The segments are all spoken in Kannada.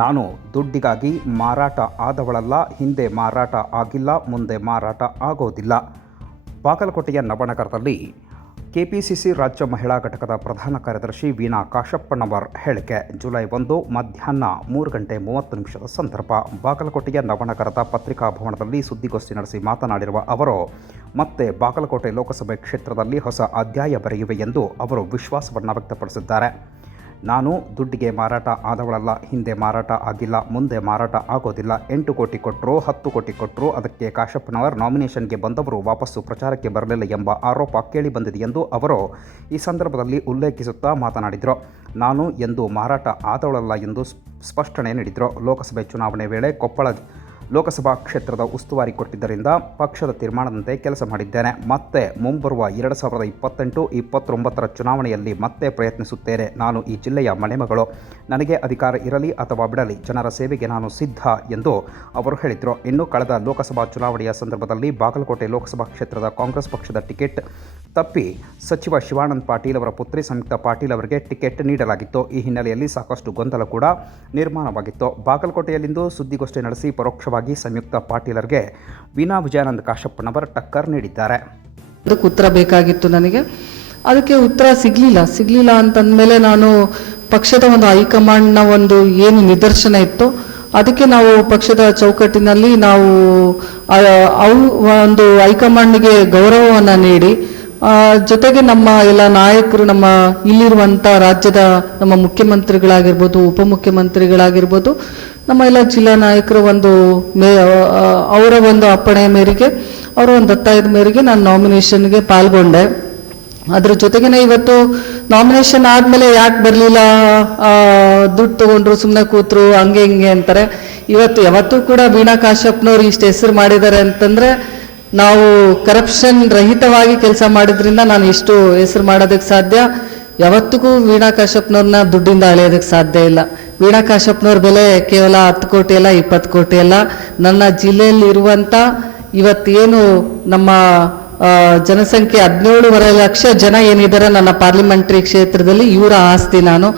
ನಾನು ದುಡ್ಡಿಗಾಗಿ ಮಾರಾಟ ಆದವಳಲ್ಲ, ಹಿಂದೆ ಮಾರಾಟ ಆಗಿಲ್ಲ, ಮುಂದೆ ಮಾರಾಟ ಆಗೋದಿಲ್ಲ. ಬಾಗಲಕೋಟೆಯ ನವನಗರದಲ್ಲಿ ಕೆಪಿಸಿಸಿ ರಾಜ್ಯ ಮಹಿಳಾ ಘಟಕದ ಪ್ರಧಾನ ಕಾರ್ಯದರ್ಶಿ ವೀಣಾ ಕಾಶಪ್ಪನವರ್ ಹೇಳಿಕೆ. ಜುಲೈ 1 ಮಧ್ಯಾಹ್ನ 3:30 ಸಂದರ್ಭ ಬಾಗಲಕೋಟೆಯ ನವನಗರದ ಪತ್ರಿಕಾ ಭವನದಲ್ಲಿ ಸುದ್ದಿಗೋಷ್ಠಿ ನಡೆಸಿ ಮಾತನಾಡಿರುವ ಅವರು, ಮತ್ತೆ ಬಾಗಲಕೋಟೆ ಲೋಕಸಭೆ ಕ್ಷೇತ್ರದಲ್ಲಿ ಹೊಸ ಅಧ್ಯಾಯ ಬರೆಯುವೆ ಎಂದು ಅವರು ವಿಶ್ವಾಸವನ್ನು ವ್ಯಕ್ತಪಡಿಸಿದ್ದಾರೆ. ನಾನು ದುಡ್ಡಿಗೆ ಮಾರಾಟ ಆದವಳಲ್ಲ, ಹಿಂದೆ ಮಾರಾಟ ಆಗಿಲ್ಲ, ಮುಂದೆ ಮಾರಾಟ ಆಗೋದಿಲ್ಲ. 8 ಕೋಟಿ ಕೊಟ್ಟರು, 10 ಕೋಟಿ ಕೊಟ್ಟರು, ಅದಕ್ಕೆ ಕಾಶಪ್ಪನವರ್ ನಾಮಿನೇಷನ್ಗೆ ಬಂದವರು ವಾಪಸ್ಸು ಪ್ರಚಾರಕ್ಕೆ ಬರಲಿಲ್ಲ ಎಂಬ ಆರೋಪ ಕೇಳಿಬಂದಿದೆ ಎಂದು ಅವರು ಈ ಸಂದರ್ಭದಲ್ಲಿ ಉಲ್ಲೇಖಿಸುತ್ತಾ ಮಾತನಾಡಿದರು. ನಾನು ಎಂದು ಮಾರಾಟ ಆದವಳಲ್ಲ ಎಂದು ಸ್ಪಷ್ಟನೆ ನೀಡಿದರು. ಲೋಕಸಭೆ ಚುನಾವಣೆ ವೇಳೆ ಕೊಪ್ಪಳ ಲೋಕಸಭಾ ಕ್ಷೇತ್ರದ ಉಸ್ತುವಾರಿ ಕೊಟ್ಟಿದ್ದರಿಂದ ಪಕ್ಷದ ತೀರ್ಮಾನದಂತೆ ಕೆಲಸ ಮಾಡಿದ್ದೇನೆ. ಮತ್ತೆ ಮುಂಬರುವ 2028-29 ಚುನಾವಣೆಯಲ್ಲಿ ಮತ್ತೆ ಪ್ರಯತ್ನಿಸುತ್ತೇನೆ. ನಾನು ಈ ಜಿಲ್ಲೆಯ ಮನೆಮಗಳು. ನನಗೆ ಅಧಿಕಾರ ಇರಲಿ ಅಥವಾ ಬಿಡಲಿ, ಜನರ ಸೇವೆಗೆ ನಾನು ಸಿದ್ಧ ಎಂದು ಅವರು ಹೇಳಿದರು. ಇನ್ನು ಕಳೆದ ಲೋಕಸಭಾ ಚುನಾವಣೆಯ ಸಂದರ್ಭದಲ್ಲಿ ಬಾಗಲಕೋಟೆ ಲೋಕಸಭಾ ಕ್ಷೇತ್ರದ ಕಾಂಗ್ರೆಸ್ ಪಕ್ಷದ ಟಿಕೆಟ್ ತಪ್ಪಿ ಸಚಿವ ಶಿವಾನಂದ ಪಾಟೀಲ್ ಅವರ ಪುತ್ರಿ ಸಂಯುಕ್ತ ಪಾಟೀಲ್ ಅವರಿಗೆ ಟಿಕೆಟ್ ನೀಡಲಾಗಿತ್ತು. ಈ ಹಿನ್ನೆಲೆಯಲ್ಲಿ ಸಾಕಷ್ಟು ಗೊಂದಲ ಕೂಡ ನಿರ್ಮಾಣವಾಗಿತ್ತು. ಬಾಗಲಕೋಟೆಯಲ್ಲಿಂದು ಸುದ್ದಿಗೋಷ್ಠಿ ನಡೆಸಿ ಪರೋಕ್ಷವಾಗಿ ಸಂಯುಕ್ತ ಪಾಟೀಲರ್ಗೆ ವೀಣಾ ವಿಜಯಾನಂದ ಕಾಶಪ್ಪನವರ್ ಟಕ್ಕರ್ ನೀಡಿದ್ದಾರೆ. ಅದಕ್ಕೆ ಉತ್ತರ ಬೇಕಾಗಿತ್ತು ನನಗೆ. ಅದಕ್ಕೆ ಉತ್ತರ ಸಿಗ್ಲಿಲ್ಲ ಅಂತಂದಮೇಲೆ ನಾನು ಪಕ್ಷದ ಒಂದು ಹೈಕಮಾಂಡ್ನ ಒಂದು ಏನು ನಿದರ್ಶನ ಇತ್ತು ಅದಕ್ಕೆ ನಾವು ಪಕ್ಷದ ಚೌಕಟ್ಟಿನಲ್ಲಿ ನಾವು ಒಂದು ಹೈಕಮಾಂಡ್ಗೆ ಗೌರವವನ್ನು ನೀಡಿ, ಜೊತೆಗೆ ನಮ್ಮ ಎಲ್ಲ ನಾಯಕರು, ನಮ್ಮ ಇಲ್ಲಿರುವಂಥ ರಾಜ್ಯದ ನಮ್ಮ ಮುಖ್ಯಮಂತ್ರಿಗಳಾಗಿರ್ಬೋದು, ಉಪಮುಖ್ಯಮಂತ್ರಿಗಳಾಗಿರ್ಬೋದು, ನಮ್ಮ ಎಲ್ಲ ಜಿಲ್ಲಾ ನಾಯಕರು ಅವರ ಒಂದು ಅಪ್ಪಣೆಯ ಮೇರೆಗೆ, ಅವರ ಒಂದು ಒತ್ತಾಯದ ಮೇರೆಗೆ ನಾನು ನಾಮಿನೇಷನ್ಗೆ ಪಾಲ್ಗೊಂಡೆ. ಅದ್ರ ಜೊತೆಗೇನೆ ಇವತ್ತು ನಾಮಿನೇಷನ್ ಆದಮೇಲೆ ಯಾಕೆ ಬರಲಿಲ್ಲ, ದುಡ್ಡು ತೊಗೊಂಡ್ರು, ಸುಮ್ಮನೆ ಕೂತ್ರು, ಹಂಗೆ ಹಿಂಗೆ ಅಂತಾರೆ. ಯಾವತ್ತೂ ಕೂಡ ವೀಣಾ ಕಾಶಪ್ಪನವ್ರು ಇಷ್ಟು ಹೆಸರು ಮಾಡಿದ್ದಾರೆ ಅಂತಂದರೆ ನಾವು ಕರಪ್ಷನ್ ರಹಿತವಾಗಿ ಕೆಲಸ ಮಾಡಿದ್ರಿಂದ ನಾನು ಇಷ್ಟು ಹೆಸರು ಮಾಡೋದಕ್ಕೆ ಸಾಧ್ಯ. ಯಾವತ್ತಿಗೂ ವೀಣಾ ಕಾಶಪ್ಪನವ್ರನ್ನ ದುಡ್ಡಿಂದ ಅಳೆಯೋದಕ್ಕೆ ಸಾಧ್ಯ ಇಲ್ಲ. ವೀಣಾ ಕಾಶಪ್ಪನವ್ರ ಬೆಲೆ ಕೇವಲ 10 ಕೋಟಿ ಅಲ್ಲ, 20 ಕೋಟಿ ಅಲ್ಲ. ನನ್ನ ಜಿಲ್ಲೆಯಲ್ಲಿ ಇರುವಂಥ ಇವತ್ತೇನು ನಮ್ಮ ಜನಸಂಖ್ಯೆ 17.5 ಲಕ್ಷ ಜನ ಏನಿದ್ದಾರೆ ನನ್ನ ಪಾರ್ಲಿಮೆಂಟ್ರಿ ಕ್ಷೇತ್ರದಲ್ಲಿ, ಇವರ ಆಸ್ತಿ ನಾನು.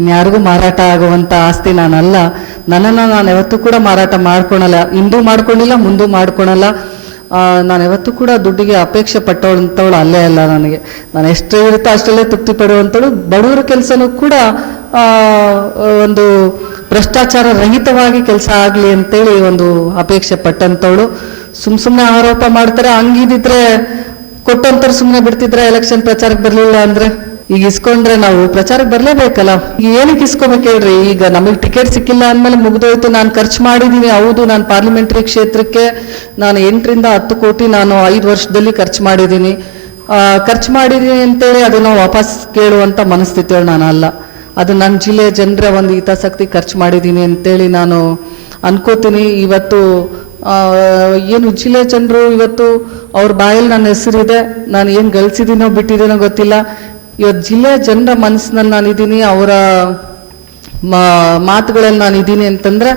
ಇನ್ಯಾರಿಗೂ ಮಾರಾಟ ಆಗುವಂಥ ಆಸ್ತಿ ನಾನಲ್ಲ. ನನ್ನನ್ನು ನಾನು ಯಾವತ್ತೂ ಕೂಡ ಮಾರಾಟ ಮಾಡ್ಕೊಳಲ್ಲ, ಇಂದೂ ಮಾಡ್ಕೊಂಡಿಲ್ಲ, ಮುಂದೂ ಮಾಡ್ಕೊಳಲ್ಲ. ನಾನು ಯಾವತ್ತೂ ಕೂಡ ದುಡ್ಡಿಗೆ ಅಪೇಕ್ಷೆ ಪಟ್ಟವಳಂಥವಳು ಅಲ್ಲೇ ಅಲ್ಲ. ನಾನು ಎಷ್ಟು ಇರುತ್ತೋ ಅಷ್ಟಲ್ಲೇ ತೃಪ್ತಿ ಪಡುವಂಥವಳು. ಬಡವರ ಕೆಲಸನೂ ಕೂಡ ಒಂದು ಭ್ರಷ್ಟಾಚಾರ ರಹಿತವಾಗಿ ಕೆಲಸ ಆಗಲಿ ಅಂತೇಳಿ ಒಂದು ಅಪೇಕ್ಷೆ ಪಟ್ಟಂಥವಳು. ಸುಮ್ಮನೆ ಆರೋಪ ಮಾಡ್ತಾರೆ, ಹಂಗಿದ್ರೆ ಕೊಟ್ಟಂತವ್ರು ಸುಮ್ಮನೆ ಬಿಡ್ತಿದ್ರೆ ಎಲೆಕ್ಷನ್ ಪ್ರಚಾರಕ್ಕೆ ಬರಲಿಲ್ಲ ಅಂದರೆ ಈಗ ಇಸ್ಕೊಂಡ್ರೆ ನಾವು ಪ್ರಚಾರಕ್ಕೆ ಬರಲೇಬೇಕಲ್ಲ. ಈಗ ಏನಕ್ಕೆ ಇಸ್ಕೋಬೇಕು ಹೇಳ್ರಿ? ಈಗ ನಮಗೆ ಟಿಕೆಟ್ ಸಿಕ್ಕಿಲ್ಲ ಅಂದಮೇಲೆ ಮುಗಿದೋಯ್ತು. ನಾನು ಖರ್ಚು ಮಾಡಿದ್ದೀನಿ, ಹೌದು. ನಾನು ಪಾರ್ಲಿಮೆಂಟ್ರಿ ಕ್ಷೇತ್ರಕ್ಕೆ ನಾನು 8ರಿಂದ 10 ಕೋಟಿ ನಾನು 5 ವರ್ಷದಲ್ಲಿ ಖರ್ಚು ಮಾಡಿದ್ದೀನಿ ಅಂತೇಳಿ ಅದನ್ನು ವಾಪಸ್ ಕೇಳುವಂಥ ಮನಸ್ಥಿತಿಯಳು ನಾನು ಅಲ್ಲ. ಅದು ನನ್ನ ಜಿಲ್ಲೆಯ ಜನರ ಒಂದು ಹಿತಾಸಕ್ತಿ ಖರ್ಚು ಮಾಡಿದ್ದೀನಿ ಅಂತೇಳಿ ನಾನು ಅನ್ಕೋತೀನಿ. ಇವತ್ತು ಏನು ಜಿಲ್ಲೆ ಜನರು ಇವತ್ತು ಅವ್ರ ಬಾಯಲ್ಲಿ ನನ್ನ ಹೆಸರಿದೆ, ನಾನು ಏನು ಗಳಿಸಿದ್ದೀನೋ ಬಿಟ್ಟಿದ್ದೀನೋ ಗೊತ್ತಿಲ್ಲ. ಇವತ್ತು ಜಿಲ್ಲೆಯ ಜನರ ಮನಸ್ಸಿನಲ್ಲಿ ನಾನಿದ್ದೀನಿ, ಅವರ ಮಾತುಗಳಲ್ಲಿ ನಾನಿದ್ದೀನಿ ಅಂತಂದ್ರೆ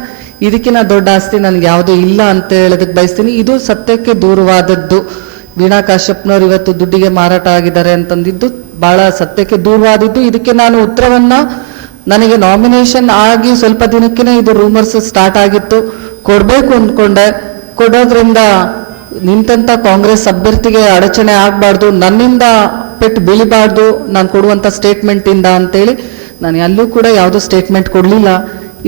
ಇದಕ್ಕಿಂತ ದೊಡ್ಡ ಆಸ್ತಿ ನನಗೆ ಯಾವುದೂ ಇಲ್ಲ ಅಂತ ಹೇಳೋದಕ್ಕೆ ಬಯಸ್ತೀನಿ. ಇದು ಸತ್ಯಕ್ಕೆ ದೂರವಾದದ್ದು. ವೀಣಾ ಕಾಶಪ್ಪನವ್ರು ಇವತ್ತು ದುಡ್ಡಿಗೆ ಮಾರಾಟ ಆಗಿದ್ದಾರೆ ಅಂತಂದಿದ್ದು ಭಾಳ ಸತ್ಯಕ್ಕೆ ದೂರವಾದದ್ದು. ಇದಕ್ಕೆ ನಾನು ಉತ್ತರವನ್ನು ನನಗೆ ನಾಮಿನೇಷನ್ ಆಗಿ ಸ್ವಲ್ಪ ದಿನಕ್ಕೇ ಇದು ರೂಮರ್ಸ್ ಸ್ಟಾರ್ಟ್ ಆಗಿತ್ತು. ಕೊಡಬೇಕು ಅಂದ್ಕೊಂಡೆ. ಕೊಡೋದ್ರಿಂದ ನಿಂತಂಥ ಕಾಂಗ್ರೆಸ್ ಅಭ್ಯರ್ಥಿಗೆ ಅಡಚಣೆ ಆಗಬಾರ್ದು, ನನ್ನಿಂದ ಪೆಟ್ಟು ಬೀಳಬಾರ್ದು ನಾನು ಕೊಡುವಂಥ ಸ್ಟೇಟ್ಮೆಂಟಿಂದ ಅಂತೇಳಿ ನಾನು ಎಲ್ಲೂ ಕೂಡ ಯಾವುದೂ ಸ್ಟೇಟ್ಮೆಂಟ್ ಕೊಡಲಿಲ್ಲ.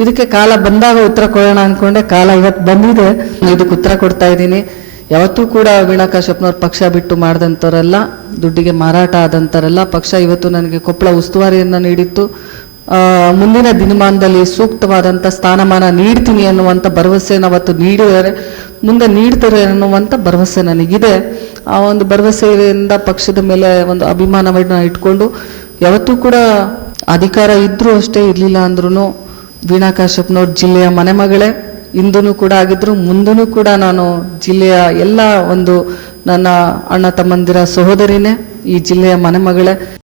ಇದಕ್ಕೆ ಕಾಲ ಬಂದಾಗ ಉತ್ತರ ಕೊಡೋಣ ಅಂದ್ಕೊಂಡೆ. ಕಾಲ ಇವತ್ತು ಬಂದಿದೆ, ಇದಕ್ಕೆ ಉತ್ತರ ಕೊಡ್ತಾ ಇದ್ದೀನಿ. ಯಾವತ್ತೂ ಕೂಡ ವೀಣಾ ಕಾಶಪ್ಪನವ್ರು ಪಕ್ಷ ಬಿಟ್ಟು ಮಾಡಿದಂಥವರೆಲ್ಲ, ದುಡ್ಡಿಗೆ ಮಾರಾಟ ಆದಂಥವರೆಲ್ಲ. ಪಕ್ಷ ಇವತ್ತು ನನಗೆ ಕೊಪ್ಪಳ ಉಸ್ತುವಾರಿಯನ್ನು ನೀಡಿತ್ತು. ಮುಂದಿನ ದಿನಮಾನದಲ್ಲಿ ಸೂಕ್ತವಾದಂಥ ಸ್ಥಾನಮಾನ ನೀಡ್ತೀನಿ ಅನ್ನುವಂಥ ಭರವಸೆಯನ್ನು ಅವತ್ತು ನೀಡಿದ್ದಾರೆ, ಮುಂದೆ ನೀಡ್ತಾರೆ ಅನ್ನುವಂಥ ಭರವಸೆ ನನಗಿದೆ. ಆ ಒಂದು ಭರವಸೆಯಿಂದ ಪಕ್ಷದ ಮೇಲೆ ಒಂದು ಅಭಿಮಾನವನ್ನು ಇಟ್ಕೊಂಡು ಯಾವತ್ತೂ ಕೂಡ ಅಧಿಕಾರ ಇದ್ರೂ ಅಷ್ಟೇ, ಇರಲಿಲ್ಲ ಅಂದ್ರೂ ವೀಣಾ ಕಾಶಪ್ಪನವ್ರ ಜಿಲ್ಲೆಯ ಮನೆಮಗಳೇ. ಇಂದೂ ಕೂಡ ಆಗಿದ್ರು, ಮುಂದೂ ಕೂಡ ನಾನು ಜಿಲ್ಲೆಯ ಎಲ್ಲ ಒಂದು ನನ್ನ ಅಣ್ಣ ತಮ್ಮಂದಿರ ಸಹೋದರಿನೇ, ಈ ಜಿಲ್ಲೆಯ ಮನೆಮಗಳೇ.